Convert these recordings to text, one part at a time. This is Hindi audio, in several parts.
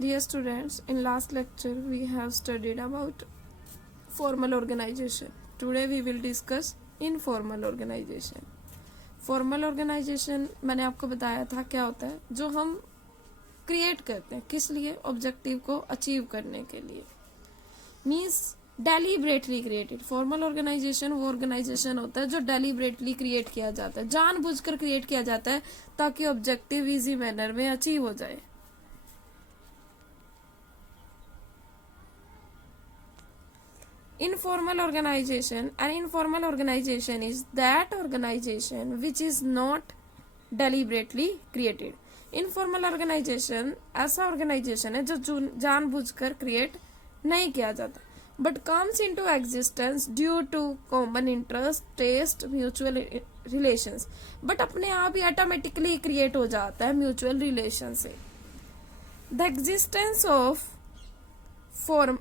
Dear students, in last lecture we have studied about formal organization. Today we will discuss informal organization. Formal organisation मैंने आपको बताया था क्या होता है, जो हम क्रिएट करते हैं किस लिए, ऑब्जेक्टिव को अचीव करने के लिए, means deliberately created. Formal organisation वो ऑर्गेनाइजेशन होता है जो डेलिबरेटली क्रिएट किया जाता है, जानबूझकर क्रिएट किया जाता है ताकि ऑब्जेक्टिव इजी मैनर में अचीव हो जाए. Informal organization. An informal organization is that organization which is not deliberately created. Informal organization ऐसा organization है जो जानबूझकर create नहीं किया जाता, but comes into existence due to common interest, taste, mutual relations. but अपने आप ही automatically create हो जाता है mutual relation से. The existence of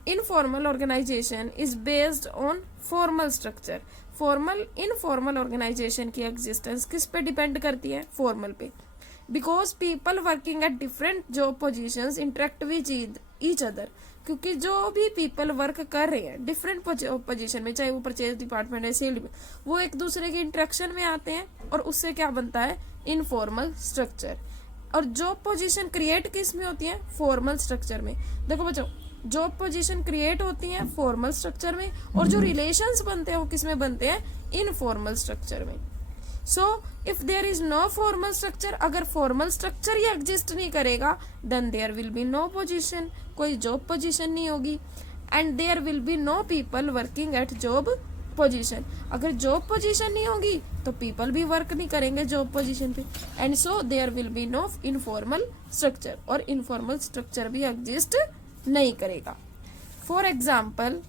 informal organization is based on formal structure. informal organization की existence किस पे depend करती है? formal पे. because people working at different job positions interact with each other. क्योंकि जो भी people work कर रहे हैं different position में, चाहे वो परचेज डिपार्टमेंट है, सेल में, वो एक दूसरे के इंटरेक्शन में आते हैं और उससे क्या बनता है? Informal structure. और जॉब पोजीशन क्रिएट किस में होती है? फॉर्मल स्ट्रक्चर में. देखो बच्चों, जॉब पोजीशन क्रिएट होती हैं फॉर्मल स्ट्रक्चर में, और जो रिलेशंस बनते हैं वो किस में बनते हैं? इनफॉर्मल स्ट्रक्चर में. So if there is no formal structure, अगर फॉर्मल स्ट्रक्चर ही एग्जिस्ट नहीं करेगा, then there will be no position, कोई जॉब पोजीशन नहीं होगी. And there will be no people working at job position. अगर जॉब पोजीशन नहीं होगी तो पीपल भी वर्क नहीं करेंगे जॉब पोजीशन पे. And so there will be no informal structure, और इनफॉर्मल स्ट्रक्चर भी एग्जिस्ट नहीं करेगा. For example,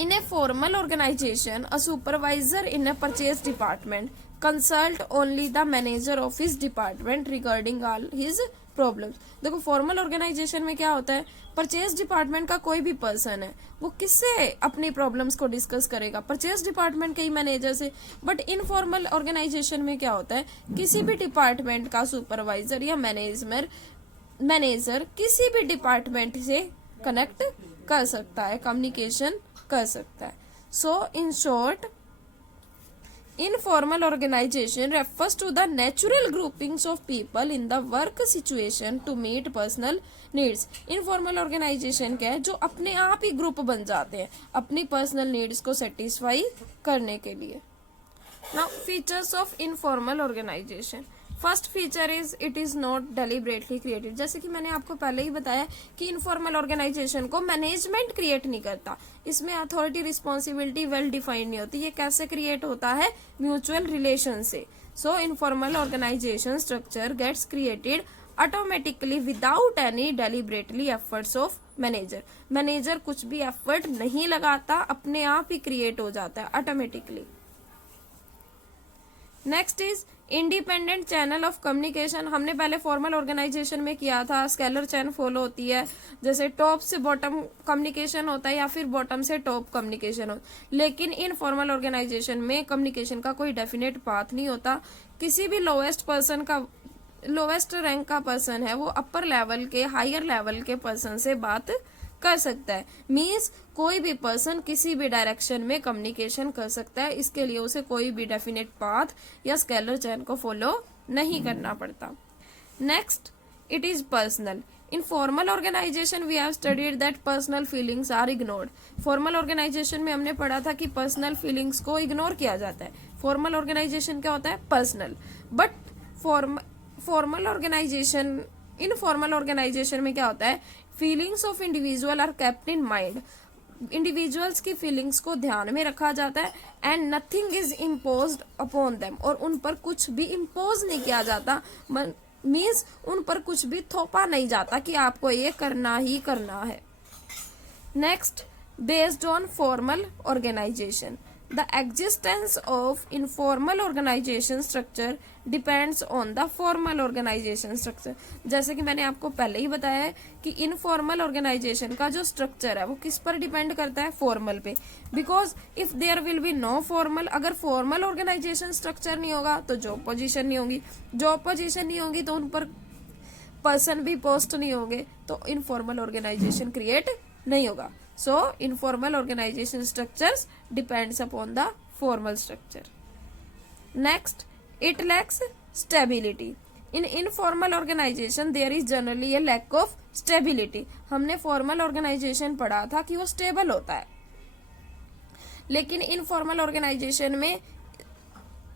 in a formal organisation a supervisor in a purchase department consult only the manager of his department regarding all his problems. देखो, फॉर्मल ऑर्गेनाइजेशन में क्या होता है? परचेज डिपार्टमेंट का कोई भी पर्सन है, वो किससे अपनी प्रॉब्लम्स को डिस्कस करेगा? परचेज डिपार्टमेंट के ही मैनेजर से. बट इनफॉर्मल ऑर्गेनाइजेशन में क्या होता है? किसी भी डिपार्टमेंट का सुपरवाइजर या मैनेजर किसी भी डिपार्टमेंट से कनेक्ट कर सकता है, कम्युनिकेशन कर सकता है. So in short, informal organisation refers to the natural groupings of people in the work situation to meet personal needs. Informal organisation क्या है? जो अपने आप ही ग्रुप बन जाते हैं अपनी पर्सनल नीड्स को सेटिस्फाई करने के लिए. Now features of informal organisation. First feature is it is not deliberately created. जैसे कि मैंने आपको पहले ही बताया कि इनफॉर्मल ऑर्गेनाइजेशन को मैनेजमेंट क्रिएट नहीं करता, इसमें अथॉरिटी रिस्पॉन्सिबिलिटी वेल डिफाइंड नहीं होती. ये कैसे क्रिएट होता है? म्यूचुअल रिलेशन से. So informal organisation structure gets created automatically without any deliberately efforts of manager. Manager कुछ भी एफर्ट नहीं लगाता, अपने आप ही क्रिएट हो जाता है automatically. Next is independent channel of communication. हमने पहले फॉर्मल ऑर्गेनाइजेशन में किया था, स्केलर चैन फॉलो होती है, जैसे टॉप से बॉटम कम्युनिकेशन होता है या फिर बॉटम से टॉप कम्युनिकेशन होता है. लेकिन इन फॉर्मल ऑर्गेनाइजेशन में कम्युनिकेशन का कोई डेफिनेट पाथ नहीं होता. किसी भी लोवेस्ट रैंक का पर्सन है, वो अपर लेवल के, हायर लेवल के पर्सन से बात कर सकता है. मीन्स कोई भी पर्सन किसी भी डायरेक्शन में कम्युनिकेशन कर सकता है. इसके लिए उसे कोई भी डेफिनेट पाथ या स्केलर चैन को फॉलो नहीं करना पड़ता. Next, it is personal. In formal organisation we have studied that personal feelings are ignored. Formal organisation में हमने पढ़ा था कि पर्सनल फीलिंग्स को इग्नोर किया जाता है. फॉर्मल ऑर्गेनाइजेशन क्या होता है? Personal. But formal organisation, informal organisation में क्या होता है? Feelings of individual are kept in mind. Individuals की फीलिंग्स को ध्यान में रखा जाता है. And nothing is imposed upon them. और उन पर कुछ भी इम्पोज नहीं किया जाता, मीन्स उन पर कुछ भी थोपा नहीं जाता कि आपको ये करना ही करना है. Next, based on formal organisation. The existence of informal organization structure depends on the formal organization structure. जैसे कि मैंने आपको पहले ही बताया है कि इनफॉर्मल ऑर्गेनाइजेशन का जो स्ट्रक्चर है वो किस पर डिपेंड करता है? फॉर्मल पे. Because if there will be no formal, अगर फॉर्मल ऑर्गेनाइजेशन स्ट्रक्चर नहीं होगा तो जॉब पोजीशन नहीं होगी. जॉब पोजीशन नहीं होगी तो उन पर पर्सन भी पोस्ट नहीं होंगे तो इनफॉर्मल ऑर्गेनाइजेशन क्रिएट नहीं होगा. So informal organisation structures depends upon the formal structure. Next, it lacks stability. In informal organisation there is generally a lack of stability. हमने फॉर्मल ऑर्गेनाइजेशन पढ़ा था कि वो स्टेबल होता है, लेकिन इनफॉर्मल ऑर्गेनाइजेशन में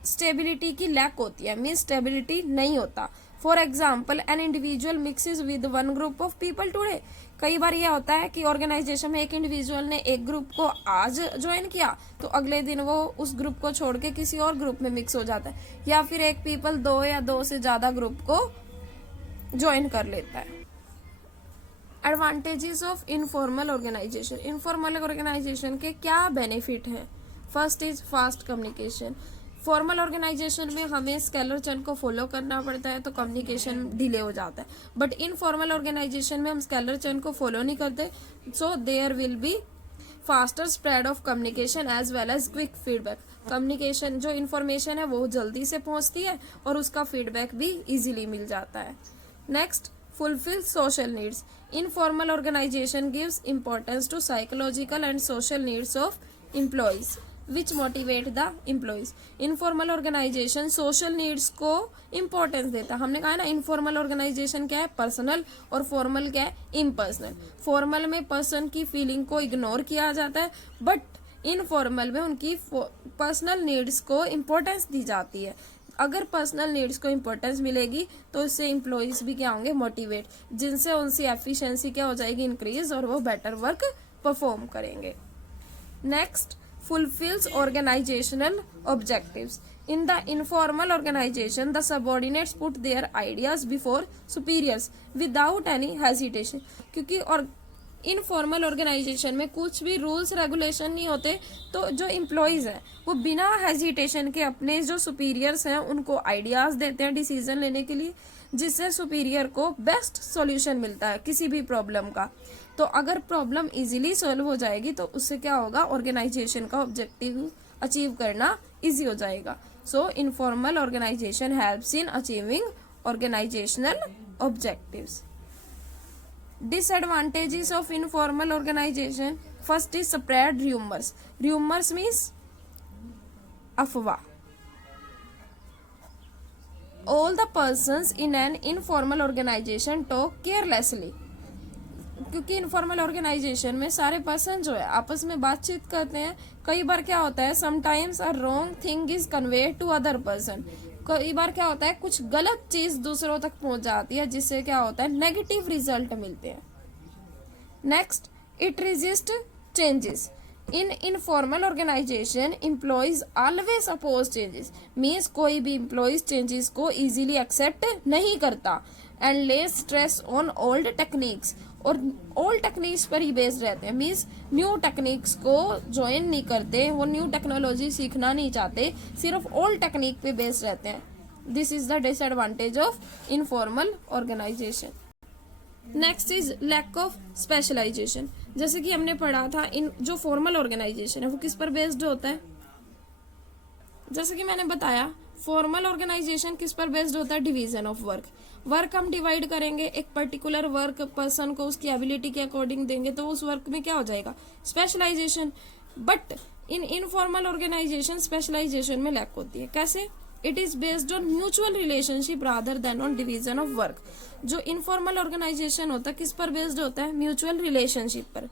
स्टेबिलिटी की लैक होती है, मीन स्टेबिलिटी नहीं होता. For example, an individual mixes with one group of people today. कई बार यह होता है कि ऑर्गेनाइजेशन में एक इंडिविजुअल ने एक ग्रुप को आज ज्वाइन किया तो अगले दिन वो उस ग्रुप को छोड़ के किसी और ग्रुप में मिक्स हो जाता है, या फिर एक पीपल दो या दो से ज्यादा ग्रुप को ज्वाइन कर लेता है. Advantages of informal organisation. Informal organisation के क्या बेनिफिट हैं? First is fast communication. Formal organisation में हमें स्केलर चेन को फॉलो करना पड़ता है तो कम्युनिकेशन डिले हो जाता है, बट इनफॉर्मल ऑर्गेनाइजेशन में हम स्केलर चेन को फॉलो नहीं करते, so there will be faster spread of communication as well as quick feedback. Communication जो इन्फॉर्मेशन है वो जल्दी से पहुंचती है और उसका फीडबैक भी इजीली मिल जाता है. Next, fulfill social needs. Informal organization gives importance to psychological and social needs of employees, which motivate the employees. Informal organization social needs को importance देता है. हमने कहा ना informal organization क्या है, पर्सनल, और फॉर्मल क्या है, इम्पर्सनल. फॉर्मल में पर्सन की फीलिंग को इग्नोर किया जाता है, बट इनफॉर्मल में उनकी पर्सनल नीड्स को इम्पोर्टेंस दी जाती है. अगर पर्सनल नीड्स को इम्पोर्टेंस मिलेगी तो इससे एम्प्लॉयज भी क्या होंगे, मोटिवेट, जिनसे उनकी एफिशिएंसी क्या हो जाएगी, इंक्रीज, और वो बेटर वर्क परफॉर्म करेंगे. Next, fulfils organisational objectives. In the informal organisation the subordinates put their ideas before superiors without any hesitation. क्योंकि और इनफॉर्मल ऑर्गेनाइजेशन में कुछ भी रूल्स रेगुलेशन नहीं होते, तो जो एम्प्लॉयज हैं वो बिना हेजिटेशन के अपने जो सुपीरियर्स हैं उनको आइडियाज देते हैं डिसीजन लेने के लिए, जिससे सुपीरियर को बेस्ट सॉल्यूशन मिलता है किसी भी प्रॉब्लम का. तो अगर प्रॉब्लम इजीली सॉल्व हो जाएगी तो उससे क्या होगा, ऑर्गेनाइजेशन का ऑब्जेक्टिव अचीव करना इजी हो जाएगा. So informal organisation helps in achieving organisational objectives. Disadvantages of informal organization. First is spread rumors. Rumors means अफवाह. All the persons in an informal organization talk carelessly. क्योंकि इनफॉर्मल ऑर्गेनाइजेशन में सारे पर्सन जो है आपस में बातचीत करते हैं. कई बार क्या होता है, sometimes a wrong thing is conveyed to other person. कई बार क्या होता है, कुछ गलत चीज दूसरों तक पहुंच जाती है, जिससे क्या होता है, नेगेटिव रिजल्ट मिलते हैं. Next, it resist changes. In informal organisation employees always oppose changes. Means कोई भी एम्प्लॉयज चेंजेस को इजीली एक्सेप्ट नहीं करता. And less stress on old techniques. और ओल्ड टेक्निक्स पर ही बेस्ड रहते हैं. मीन्स न्यू टेक्निक्स को ज्वाइन नहीं करते, वो न्यू टेक्नोलॉजी सीखना नहीं चाहते, सिर्फ ओल्ड टेक्निक पे बेस्ड रहते हैं. This is the disadvantage of informal organisation. Next is lack of specialisation. जैसे कि हमने पढ़ा था, इन जो फॉर्मल ऑर्गेनाइजेशन है वो किस पर बेस्ड होता है, जैसे कि मैंने बताया फॉर्मल ऑर्गेनाइजेशन किस पर बेस्ड होता है, डिवीजन ऑफ वर्क. वर्क हम डिवाइड करेंगे, एक पर्टिकुलर वर्क पर्सन को उसकी एबिलिटी के अकॉर्डिंग देंगे तो उस वर्क में क्या हो जाएगा, specialisation. But in informal organisation specialisation में लैक होती है. कैसे? It is based on mutual relationship rather than on division of work. जो इनफॉर्मल ऑर्गेनाइजेशन होता है किस पर बेस्ड होता है, म्यूचुअल रिलेशनशिप पर.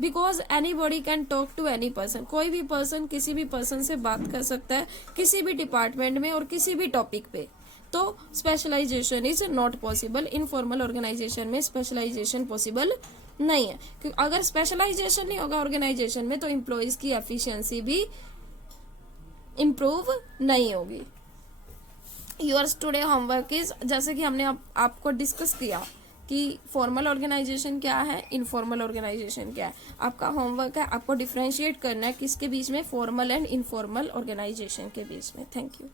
Because anybody can talk to any person. कोई भी पर्सन किसी भी पर्सन से बात कर सकता है किसी भी डिपार्टमेंट में और किसी भी टॉपिक पे. तो specialisation is not possible. Informal organisation में स्पेशलाइजेशन पॉसिबल नहीं है, क्योंकि अगर स्पेशलाइजेशन नहीं होगा ऑर्गेनाइजेशन में तो एम्प्लॉयज की एफिशिएंसी भी इम्प्रूव नहीं होगी. योर्स टुडे होमवर्क इज, जैसे कि हमने आपको डिस्कस किया कि फॉर्मल ऑर्गेनाइजेशन क्या है, इनफॉर्मल ऑर्गेनाइजेशन क्या है. आपका होमवर्क है आपको डिफरेंशिएट करना है किसके बीच में, फॉर्मल एंड इनफॉर्मल ऑर्गेनाइजेशन के बीच में. Thank you.